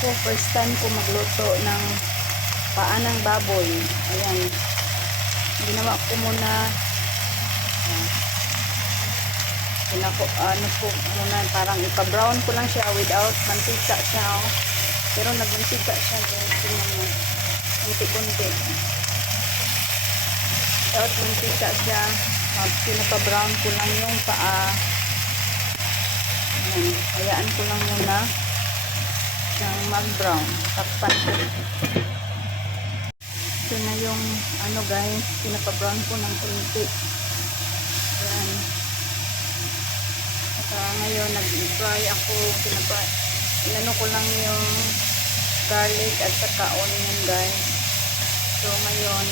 ako, first time ko magluto ng paa ng baboy. Ayan. Ginawa ko muna, ano po muna, parang ipa-brown ko lang siya without mantika siya. Oh. Pero nagmantika siya, guys. Tingnan mo. Kunti-kunti. Without mantika siya. Pinapa-brown ko lang yung paa. Ayan. Hayaan ko lang muna siyang mag-brown. Takpan ko. Ito na yung ano guys, pinapa-brown ko ng kunti. Ayan. Ngayon nag-fry ako, inano ko lang yung garlic at saka onion guys. So ngayon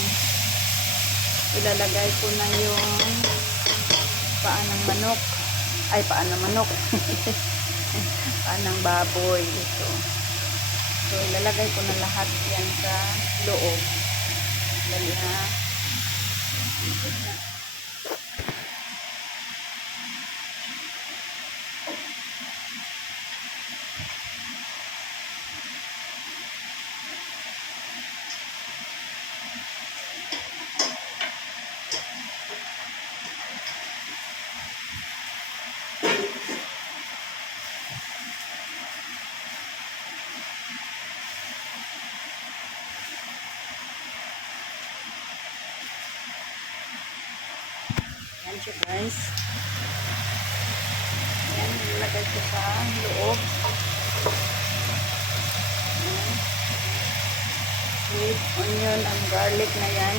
ilalagay ko na yung paa ng manok. Ay, paa ng manok. Paa ng baboy. So ilalagay ko na lahat yan sa loob. Dali ha. Yan siya guys. Yan, nilagay ko sa loob. Yan. With onion and garlic na yan.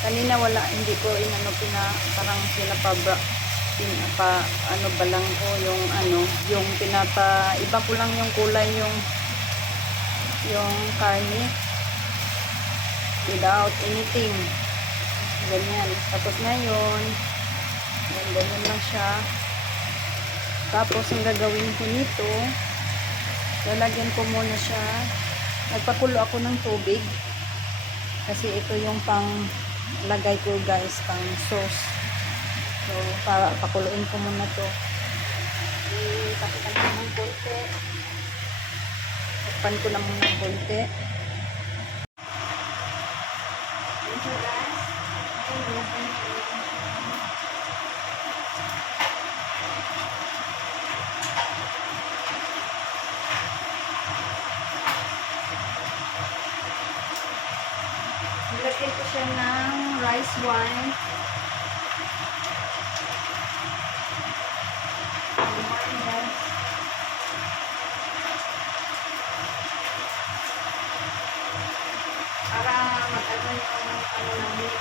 Kanina wala, hindi ko inano parang ano balang ko yung ano, yung iba ko lang yung kulay yung karne without anything. Ganyan. Tapos ngayon, ganyan lang siya. Tapos, ang gagawin ko nito, lalagyan ko muna siya. Nagpakulo ako ng tubig. Kasi ito yung pang lagay ko guys, pang sauce. So, para pakuluin ko muna to. Ipakitan ko ng konti. Takpan ko lang muna ng konti. Ito guys. Nilagyan ko siya ng rice wine. Para mag-ano yung ano ng meat.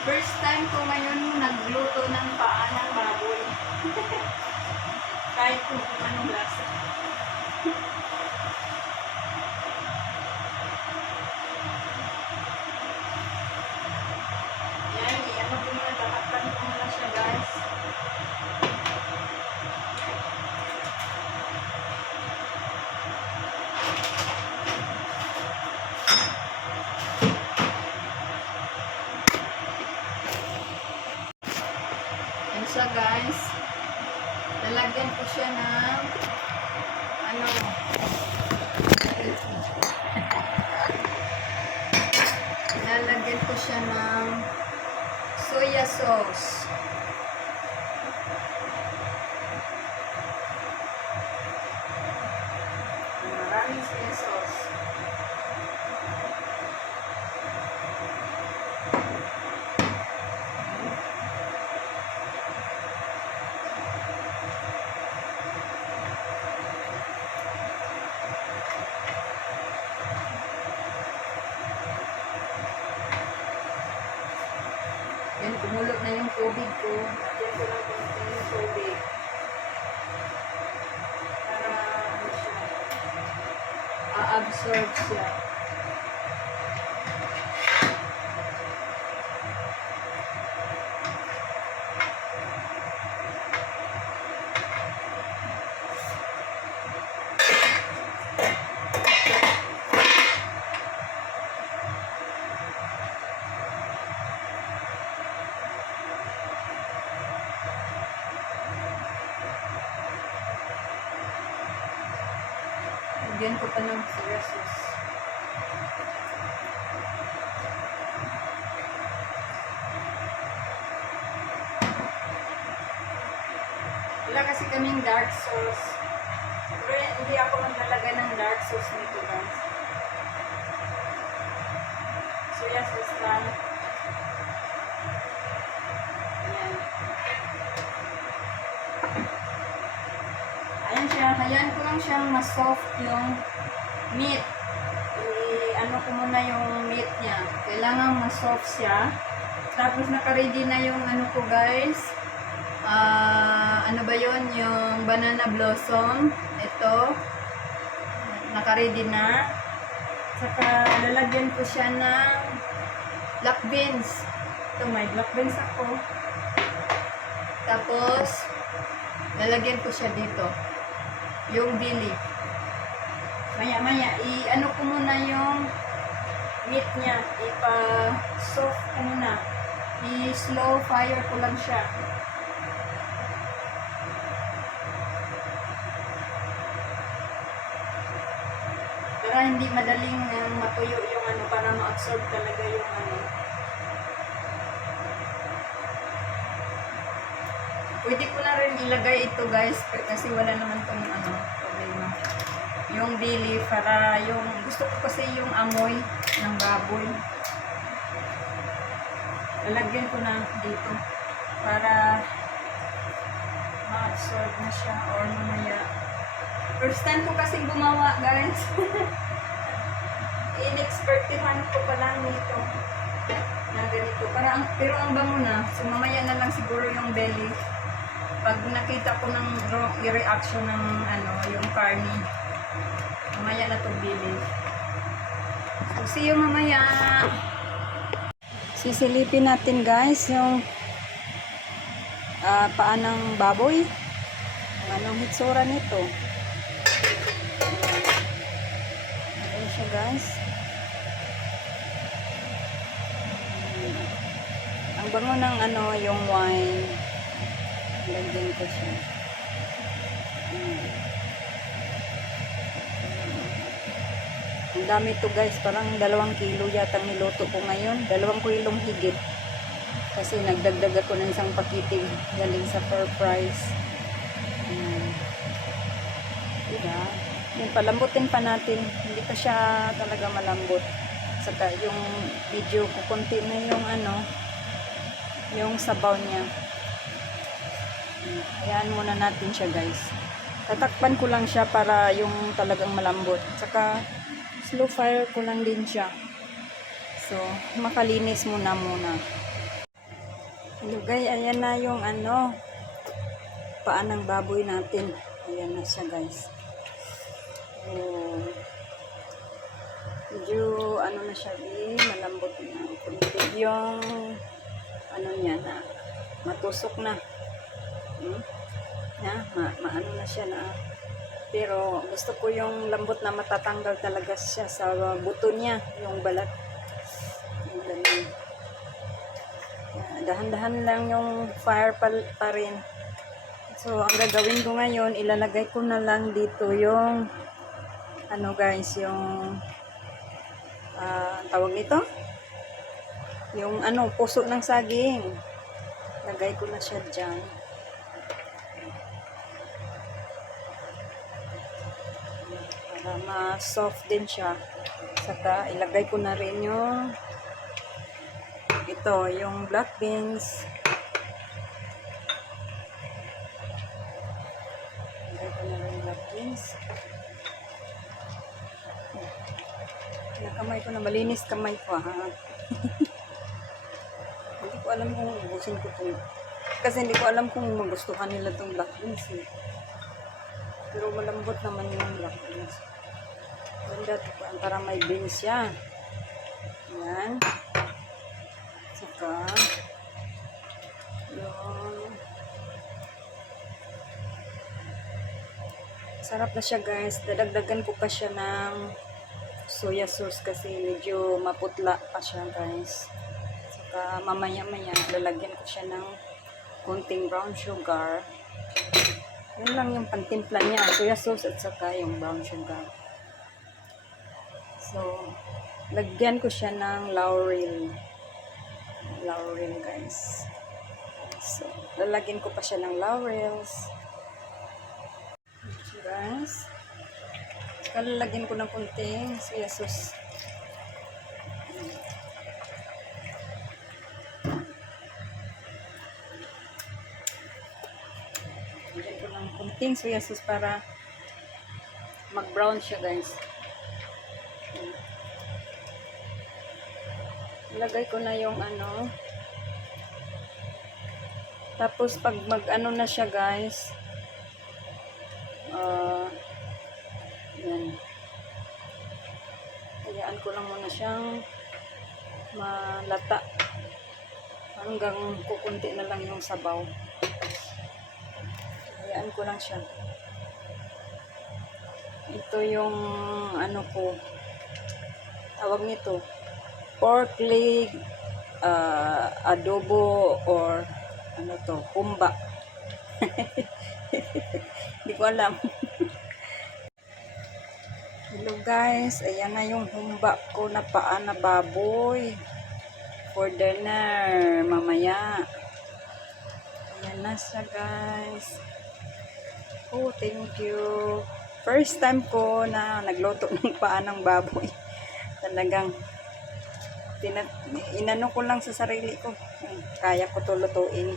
First time ko ngayon nagluto ng paa ng baboy. Kahit kung anong lasa. Yan, i-ano ko muna, tatakpan ko muna siya guys. Yan siya guys. Lalagyan ko siya ng ano, lalagyan ko siya ng soya sauce. Maraming soya sauce. Yan, kumulot na yung tubig ko. Lagyan ko lang konti yung tubig. Para ano siya, a-absorb siya. Lagyan ko pa ng soya sauce. Wala kasi kaming dark sauce. Pero hindi ako maglalagay ng dark sauce nito, guys. Soya sauce lang. Ayan. Ayan siya. Hayaan ko lang siyang mas-soft yung meat. Ano ko muna yung meat niya. Kailangan mas-soft siya. Tapos naka-ready na yung ano ko, guys. Ano ba yun? Yung banana blossom. Ito. Naka-ready na. Saka lalagyan ko siya ng black beans. Ito, may black beans ako. Tapos, lalagyan ko siya dito. Yung bili. Maya-maya, i-ano ko muna yung meat niya. Ipa-soft ko muna. I-slow fire ko lang siya. Para hindi madaling matuyo yung ano, para ma-absorb talaga yung ano. Pwede ko na rin ilagay ito, guys, kasi wala naman tong ano, problema. Yung bili para yung, gusto ko kasi yung amoy ng baboy. Lalagyan ko na dito para ma-absorb na siya or mamaya. First time ko kasi gumawa, guys. Inexpertihan ko pa lang nito na ganito. Pero ang bango na, so mamaya na lang siguro yung belly. Pag nakita ko ng reaction ng ano, yung karni, mamaya na itong belly. So see you mamaya. Sisilipin natin, guys, yung paa ng baboy. Anong hitsura nito? Ayan siya, guys. Ang bango ng ano, yung wine. Lagyan ko siya. Ang dami to, guys. Parang 2 kilo yatang niluto ko ngayon. 2 kilong higit. Kasi nagdagdag ako ng isang pakiting galing sa Fair Price. Diba? Yung palambutin pa natin. Hindi pa siya talaga malambot. Saka yung video ko, konti na yung ano, yung sabaw niya. Ayan muna natin siya, guys. Tatakpan ko lang siya para yung talagang malambot. Saka slow fire ko lang din siya. So, makalinis muna. Hello, guys. Ayan na yung ano, paa ng baboy natin. Ayan na siya, guys. Medyo ano na siya, malambot na. Kunti yung ano niya na matusok na. Maano na siya na. Pero gusto ko yung lambot na matatanggal talaga siya sa buto niya, yung balat. Yung ganun. Dahan-dahan lang yung fire pa rin. So, ang gagawin ko ngayon, ilalagay ko na lang dito yung ano, guys, yung tawag nito? Yung ano, puso ng saging. Lagay ko na siya dyan. Para ma-soft din siya. Saka ilagay ko na rin yung ito, yung black beans. Ilagay ko na rin black beans. Nakamay ko na, malinis kamay ko, ha. Hindi ko alam kung ubusin ko ito. Kasi hindi ko alam kung magustuhan nila itong black beans, eh. Pero malambot naman yung black beans. Ganda ito, para may beans siya. Ayan. Saka yung sarap na siya, guys. Dadagdagan ko pa siya ng soya sauce kasi medyo maputla pa siya, guys. Saka mamaya-maya lalagyan ko siya ng konting brown sugar. Yun lang yung pantimpla niya, soya sauce at saka yung brown sugar. So, lagyan ko siya ng laurel. Laurel, guys. So, lalagyan ko pa siya ng laurels. So, guys. Saka lalagyan ko ng kunting soya sauce. Lagyan ko ng kunting soya sauce para mag-brown siya, guys. Ilagay ko na yung ano. Tapos pag mag-ano na siya, guys. Yan. Hayaan ko lang muna siyang malata. Hanggang kukunti na lang yung sabaw. Hayaan ko lang siya. Ito yung ano ko, tawag nito, pork leg, adobo, or ano to, humba. Hindi ko alam. Hello guys, ayan na yung humba ko na paa na baboy for dinner mamaya. Ayan na siya, guys. Oh, thank you. First time ko na nagluto ng paa ng baboy. Talagang inano ko lang sa sarili ko. Kaya ko to lutuin.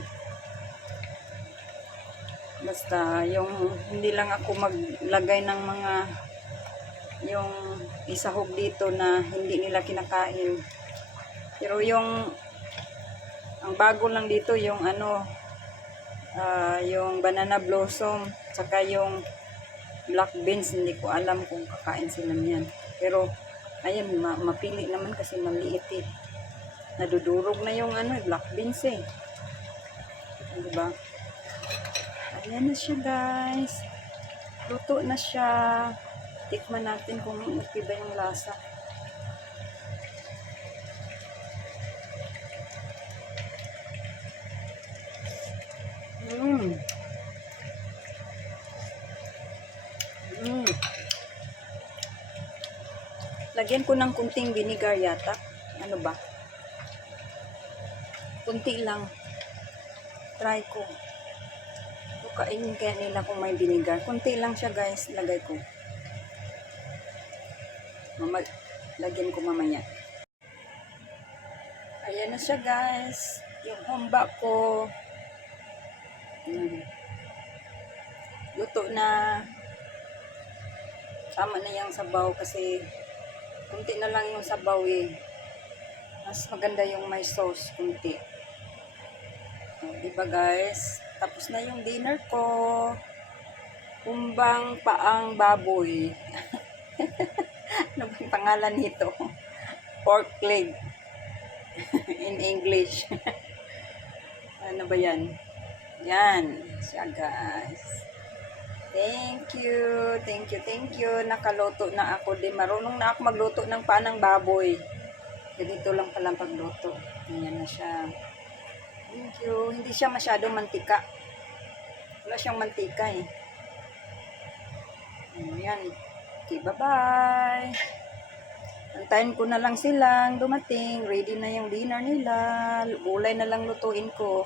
Basta yung hindi lang ako maglagay ng mga yung isahog dito na hindi nila kinakain. Pero yung ang bago lang dito yung ano, yung banana blossom saka yung black beans, hindi ko alam kung kakain sila niyan. Pero ayan, mapili naman kasi maliit eh. Nadudurog na yung ano, black beans eh. Diba? Ayan na siya, guys. Luto na siya. Tikman natin kung okay ba yung lasa. Lagyan ko ng kunting vinegar yata. Ano ba? Kunti lang. Try ko. Kainin kaya nila kung may vinegar. Kunti lang siya, guys. Lagay ko. Lagyan ko mamaya. Ayan na siya, guys. Yung humba ko. Luto na. Tama na yung sabaw kasi kunti na lang yung sabaw eh. Mas maganda yung may sauce, kunti. Diba, guys? Tapos na yung dinner ko. Humbang paang baboy. Ano ba yung pangalan nito? Pork leg. In English. Ano ba yan? Yan. Siya, guys. Thank you. Thank you. Thank you. Nakaluto na ako din. Marunong na ako magluto ng panang baboy. Ganito lang palang pagluto. Ayan na siya. Thank you. Hindi siya masyadong mantika. Wala siyang mantika eh. Ayan. Okay, bye-bye. Antayin ko na lang silang dumating. Ready na yung dinner nila. Gulay na lang lutuin ko.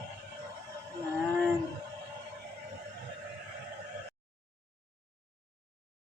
Ayan.